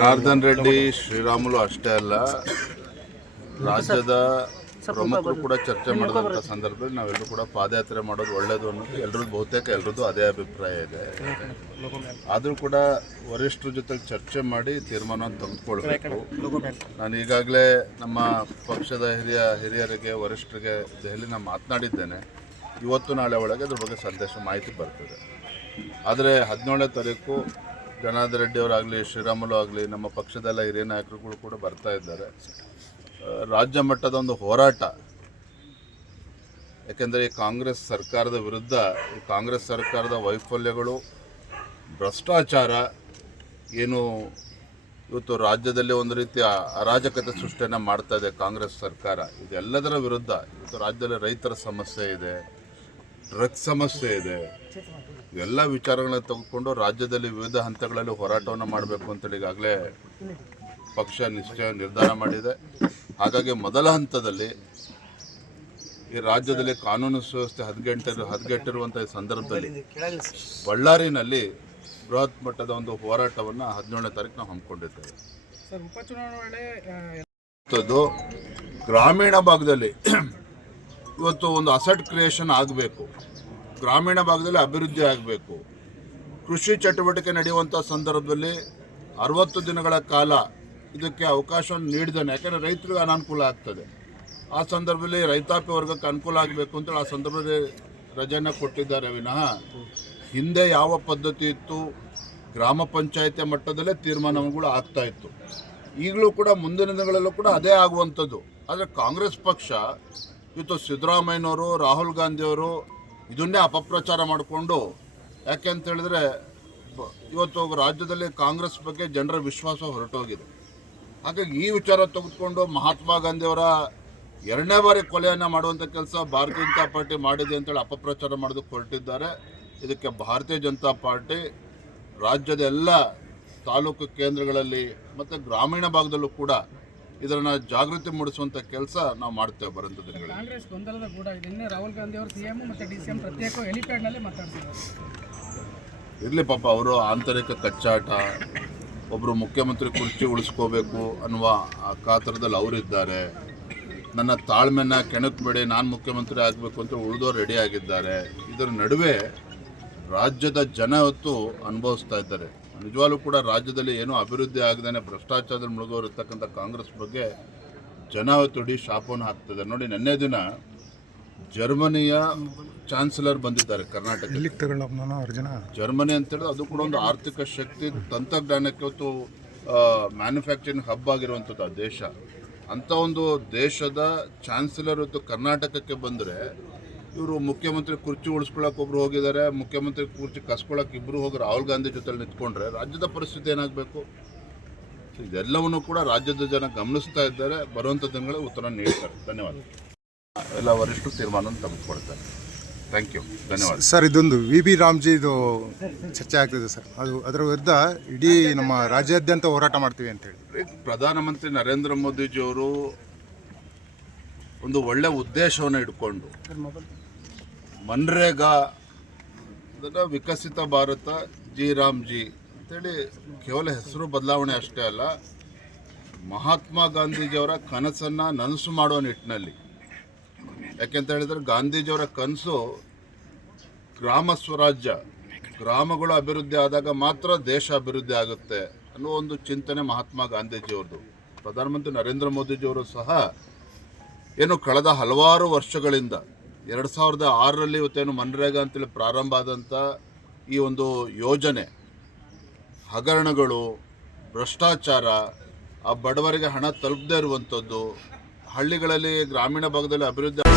ಜನಾರ್ದನ್ ರೆಡ್ಡಿ, ಶ್ರೀರಾಮುಲು ಅಷ್ಟೇ ಅಲ್ಲ. ರಾಜ್ಯದ ಪ್ರಮುಖರು ಕೂಡ ಚರ್ಚೆ ಮಾಡಿದಂಥ ಸಂದರ್ಭದಲ್ಲಿ ನಾವೆಲ್ಲರೂ ಕೂಡ ಪಾದಯಾತ್ರೆ ಮಾಡೋದು ಒಳ್ಳೇದು ಅನ್ನೋದು ಎಲ್ಲರದ್ದು ಬಹುತೇಕ ಎಲ್ಲರದ್ದು ಅದೇ ಅಭಿಪ್ರಾಯ ಇದೆ. ಆದರೂ ಕೂಡ ವರಿಷ್ಠರ ಜೊತೆ ಚರ್ಚೆ ಮಾಡಿ ತೀರ್ಮಾನ ತೆಗೆದುಕೊಳ್ಬೇಕು. ನಾನು ಈಗಾಗಲೇ ನಮ್ಮ ಪಕ್ಷದ ಹಿರಿಯ ಹಿರಿಯರಿಗೆ, ವರಿಷ್ಠರಿಗೆ ದೆಹಲಿನ ಮಾತನಾಡಿದ್ದೇನೆ. ಇವತ್ತು ನಾಳೆ ಒಳಗೆ ಅದ್ರ ಬಗ್ಗೆ ಸಂದೇಶ ಮಾಹಿತಿ ಬರ್ತದೆ. ಆದರೆ ಹದಿನೇಳನೇ ತಾರೀಕು ಜನಾರ್ದನ್ ರೆಡ್ಡಿ ಅವರಾಗಲಿ, ಶ್ರೀರಾಮುಲು ಆಗಲಿ, ನಮ್ಮ ಪಕ್ಷದೆಲ್ಲ ಹಿರಿಯ ನಾಯಕರುಗಳು ಕೂಡ ಬರ್ತಾ ಇದ್ದಾರೆ. ರಾಜ್ಯ ಮಟ್ಟದ ಒಂದು ಹೋರಾಟ. ಯಾಕೆಂದರೆ ಈ ಕಾಂಗ್ರೆಸ್ ಸರ್ಕಾರದ ವಿರುದ್ಧ, ಈ ಕಾಂಗ್ರೆಸ್ ಸರ್ಕಾರದ ವೈಫಲ್ಯಗಳು, ಭ್ರಷ್ಟಾಚಾರ, ಏನು ಇವತ್ತು ರಾಜ್ಯದಲ್ಲಿ ಒಂದು ರೀತಿಯ ಅರಾಜಕತೆ ಸೃಷ್ಟಿಯನ್ನು ಮಾಡ್ತಾ ಇದೆ ಕಾಂಗ್ರೆಸ್ ಸರ್ಕಾರ. ಇದೆಲ್ಲದರ ವಿರುದ್ಧ ಇವತ್ತು ರಾಜ್ಯದಲ್ಲಿ ರೈತರ ಸಮಸ್ಯೆ ಇದೆ. ಡ್ರಗ್ಸ್ ಸಮಸ್ಯೆ ಇದೆ. ಎಲ್ಲ ವಿಚಾರಗಳನ್ನ ತೆಗೆದುಕೊಂಡು ರಾಜ್ಯದಲ್ಲಿ ವಿವಿಧ ಹಂತಗಳಲ್ಲಿ ಹೋರಾಟವನ್ನು ಮಾಡಬೇಕು ಅಂತೇಳಿ ಈಗಾಗಲೇ ಪಕ್ಷ ನಿಶ್ಚಯ ನಿರ್ಧಾರ ಮಾಡಿದೆ. ಹಾಗಾಗಿ ಮೊದಲ ಹಂತದಲ್ಲಿ ಈ ರಾಜ್ಯದಲ್ಲಿ ಕಾನೂನು ಸುವ್ಯವಸ್ಥೆ ಹದಗೆಟ್ಟಿರು ಹದಗೆಟ್ಟಿರುವಂಥ ಈ ಸಂದರ್ಭದಲ್ಲಿ ಬಳ್ಳಾರಿನಲ್ಲಿ ಬೃಹತ್ ಮಟ್ಟದ ಒಂದು ಹೋರಾಟವನ್ನು ಹದಿನೇಳನೇ ತಾರೀಕು ನಾವು ಹಮ್ಮಿಕೊಂಡಿದ್ದೇವೆ. ಗ್ರಾಮೀಣ ಭಾಗದಲ್ಲಿ ಇವತ್ತು ಒಂದು ಅಸೆಟ್ ಕ್ರಿಯೇಷನ್ ಆಗಬೇಕು. ಗ್ರಾಮೀಣ ಭಾಗದಲ್ಲಿ ಅಭಿವೃದ್ಧಿ ಆಗಬೇಕು. ಕೃಷಿ ಚಟುವಟಿಕೆ ನಡೆಯುವಂಥ ಸಂದರ್ಭದಲ್ಲಿ ಅರವತ್ತು ದಿನಗಳ ಕಾಲ ಇದಕ್ಕೆ ಅವಕಾಶವನ್ನು ನೀಡಿದ್ದಾನೆ. ಯಾಕೆಂದರೆ ರೈತರಿಗೆ ಅನಾನುಕೂಲ ಆಗ್ತದೆ. ಆ ಸಂದರ್ಭದಲ್ಲಿ ರೈತಾಪಿ ವರ್ಗಕ್ಕೆ ಅನುಕೂಲ ಆಗಬೇಕು ಅಂತೇಳಿ ಆ ಸಂದರ್ಭದಲ್ಲಿ ರಜೆಯನ್ನು ಕೊಟ್ಟಿದ್ದಾರೆ ವಿನಃ. ಹಿಂದೆ ಯಾವ ಪದ್ಧತಿ ಇತ್ತು? ಗ್ರಾಮ ಪಂಚಾಯತಿ ಮಟ್ಟದಲ್ಲೇ ತೀರ್ಮಾನಗಳು ಆಗ್ತಾ ಇತ್ತು. ಈಗಲೂ ಕೂಡ ಮುಂದಿನ ದಿನಗಳಲ್ಲೂ ಕೂಡ ಅದೇ ಆಗುವಂಥದ್ದು. ಆದರೆ ಕಾಂಗ್ರೆಸ್ ಪಕ್ಷ ಇವತ್ತು ಸಿದ್ದರಾಮಯ್ಯನವರು, ರಾಹುಲ್ ಗಾಂಧಿಯವರು ಇದನ್ನೇ ಅಪಪ್ರಚಾರ ಮಾಡಿಕೊಂಡು, ಯಾಕೆ ಅಂತ ಹೇಳಿದ್ರೆ, ಬ- ಇವತ್ತು ರಾಜ್ಯದಲ್ಲಿ ಕಾಂಗ್ರೆಸ್ ಬಗ್ಗೆ ಜನರ ವಿಶ್ವಾಸ ಹೊರಟೋಗಿದೆ. ಹಾಗಾಗಿ ಈ ವಿಚಾರ ತೆಗೆದುಕೊಂಡು ಮಹಾತ್ಮ ಗಾಂಧಿಯವರ ಎರಡನೇ ಬಾರಿ ಕೊಲೆಯನ್ನು ಮಾಡುವಂಥ ಕೆಲಸ ಭಾರತೀಯ ಜನತಾ ಪಾರ್ಟಿ ಮಾಡಿದೆ ಅಂತೇಳಿ ಅಪಪ್ರಚಾರ ಮಾಡೋದಕ್ಕೆ ಹೊರಟಿದ್ದಾರೆ. ಇದಕ್ಕೆ ಭಾರತೀಯ ಜನತಾ ಪಾರ್ಟಿ ರಾಜ್ಯದ ಎಲ್ಲ ತಾಲೂಕು ಕೇಂದ್ರಗಳಲ್ಲಿ ಮತ್ತು ಗ್ರಾಮೀಣ ಭಾಗದಲ್ಲೂ ಕೂಡ ಇದನ್ನು ಜಾಗೃತಿ ಮೂಡಿಸುವಂಥ ಕೆಲಸ ನಾವು ಮಾಡ್ತೇವೆ ಬರೋಂಥ ದಿನಗಳಲ್ಲಿ. ಕಾಂಗ್ರೆಸ್ ಗೊಂದಲದ ಕೂಡ ಇದೆ. ನಿನ್ನೆ ರಾಹುಲ್ ಗಾಂಧಿ ಅವರು ಸಿಎಂ ಮತ್ತೆ ಡಿ ಸಿ ಎಂ ಪ್ರತ್ಯೇಕ ಹೆಲಿಪ್ಯಾಡ್ನಲ್ಲಿ ಮಾತಾಡ್ತಿದ್ದಾರೆ. ಇರಲಿ ಪಾಪ ಅವರು ಆಂತರಿಕ ಕಚ್ಚಾಟ ಒಬ್ಬರು ಮುಖ್ಯಮಂತ್ರಿ ಕುರ್ಚಿ ಉಳಿಸ್ಕೋಬೇಕು ಅನ್ನುವ ಆ ಕಾತರದಲ್ಲಿ ಅವರಿದ್ದಾರೆ ನನ್ನ ತಾಳ್ಮೆನ ಕೆಣಕಬೇಡಿ ನಾನು ಮುಖ್ಯಮಂತ್ರಿ ಆಗಬೇಕು ಅಂತ ಉಳಿದೋರು ರೆಡಿ ಆಗಿದ್ದಾರೆ. ಇದರ ನಡುವೆ ರಾಜ್ಯದ ಜನ ಹೊತ್ತು ಅನುಭವಿಸ್ತಾ ಇದ್ದಾರೆ. ನಿಜವಾಗ್ಲೂ ಕೂಡ ರಾಜ್ಯದಲ್ಲಿ ಏನೂ ಅಭಿವೃದ್ಧಿ ಆಗದೇ ಭ್ರಷ್ಟಾಚಾರದಲ್ಲಿ ಮುಳುಗೋರಿರ್ತಕ್ಕಂಥ ಕಾಂಗ್ರೆಸ್ ಬಗ್ಗೆ ಜನ ತೊಡಿ ಶಾಪವನ್ನು ಹಾಕ್ತಿದ್ದಾರೆ. ನೋಡಿ ನಿನ್ನೆ ದಿನ ಜರ್ಮನಿಯ ಚಾನ್ಸಲರ್ ಬಂದಿದ್ದಾರೆ ಕರ್ನಾಟಕ ಜರ್ಮನಿ ಅಂತ ಹೇಳಿದ್ರೆ ಅದು ಕೂಡ ಒಂದು ಆರ್ಥಿಕ ಶಕ್ತಿ ತಂತ್ರಜ್ಞಾನಕ್ಕೆ ಇವತ್ತು ಮ್ಯಾನುಫ್ಯಾಕ್ಚರಿಂಗ್ ಹಬ್ ಆಗಿರುವಂಥದ್ದು ಆ ದೇಶ. ಅಂಥ ಒಂದು ದೇಶದ ಚಾನ್ಸಲರ್ ಇವತ್ತು ಕರ್ನಾಟಕಕ್ಕೆ ಬಂದರೆ ಇವರು ಮುಖ್ಯಮಂತ್ರಿ ಕುರ್ಚಿ ಉಳಿಸ್ಕೊಳ್ಳೋಕೆ ಒಬ್ರು ಹೋಗಿದ್ದಾರೆ ಮುಖ್ಯಮಂತ್ರಿ ಕುರ್ಚಿ ಕಸ್ಕೊಳಕ್ಕೆ ಇಬ್ಬರು ಹೋಗಿ ರಾಹುಲ್ ಗಾಂಧಿ ಜೊತೆ ನಿಂತ್ಕೊಂಡ್ರೆ ರಾಜ್ಯದ ಪರಿಸ್ಥಿತಿ ಏನಾಗಬೇಕು? ಇದೆಲ್ಲವನ್ನೂ ಕೂಡ ರಾಜ್ಯದ ಜನ ಗಮನಿಸ್ತಾ ಇದ್ದಾರೆ. ಬರುವಂಥ ದಿನಗಳಲ್ಲಿ ಉತ್ತರ ನೀಡ್ತಾರೆ. ಧನ್ಯವಾದ. ಎಲ್ಲ ವರಿಷ್ಠರು ತೀರ್ಮಾನ ತೆಗೆದುಕೊಳ್ತಾರೆ. ಥ್ಯಾಂಕ್ ಯು ಧನ್ಯವಾದ. ಸರ್ ಇದೊಂದು ವಿ ಬಿ ರಾಮ್ಜಿದು ಚರ್ಚೆ ಆಗ್ತಿದೆ ಸರ್. ಅದು ಅದರ ವಿರುದ್ಧ ಇಡೀ ನಮ್ಮ ರಾಜ್ಯಾದ್ಯಂತ ಹೋರಾಟ ಮಾಡ್ತೀವಿ ಅಂತೇಳಿ ಪ್ರಧಾನಮಂತ್ರಿ ನರೇಂದ್ರ ಮೋದಿಜಿಯವರು ಒಂದು ಒಳ್ಳೆ ಉದ್ದೇಶವನ್ನು ಇಟ್ಕೊಂಡು ಮನ್ರೇಗಾ ಅದನ್ನು Viksit Bharat G RAM G ಅಂತೇಳಿ ಕೇವಲ ಹೆಸರು ಬದಲಾವಣೆ ಅಷ್ಟೇ ಅಲ್ಲ, ಮಹಾತ್ಮ ಗಾಂಧೀಜಿಯವರ ಕನಸನ್ನು ನನಸು ಮಾಡುವ ನಿಟ್ಟಿನಲ್ಲಿ. ಯಾಕೆಂತ ಹೇಳಿದ್ರೆ ಗಾಂಧೀಜಿಯವರ ಕನಸು ಗ್ರಾಮ ಸ್ವರಾಜ್ಯ, ಗ್ರಾಮಗಳು ಅಭಿವೃದ್ಧಿ ಆದಾಗ ಮಾತ್ರ ದೇಶ ಅಭಿವೃದ್ಧಿ ಆಗುತ್ತೆ ಅನ್ನೋ ಒಂದು ಚಿಂತನೆ ಮಹಾತ್ಮ ಗಾಂಧೀಜಿಯವ್ರದ್ದು. ಪ್ರಧಾನಮಂತ್ರಿ ನರೇಂದ್ರ ಮೋದಿಜಿಯವರು ಸಹ ಏನು ಕಳೆದ ಹಲವಾರು ವರ್ಷಗಳಿಂದ ಎರಡು ಸಾವಿರದ ಆರರಲ್ಲಿ ಇವತ್ತೇನು ಮನ್ರೇಗಾ ಅಂತೇಳಿ ಪ್ರಾರಂಭ ಆದಂಥ ಈ ಒಂದು ಯೋಜನೆ, ಹಗರಣಗಳು, ಭ್ರಷ್ಟಾಚಾರ, ಆ ಬಡವರಿಗೆ ಹಣ ತಲುಪದೇ ಇರುವಂಥದ್ದು ಹಳ್ಳಿಗಳಲ್ಲಿ ಗ್ರಾಮೀಣ ಭಾಗದಲ್ಲಿ ಅಭಿವೃದ್ಧಿ